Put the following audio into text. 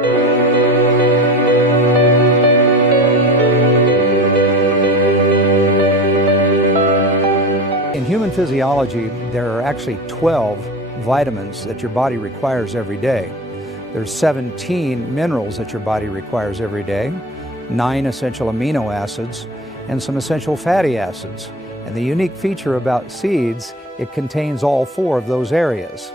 In human physiology, there are actually 12 vitamins that your body requires every day. There's 17 minerals that your body requires every day, 9 essential amino acids, and some essential fatty acids. And the unique feature about seeds, it contains all 4 of those areas.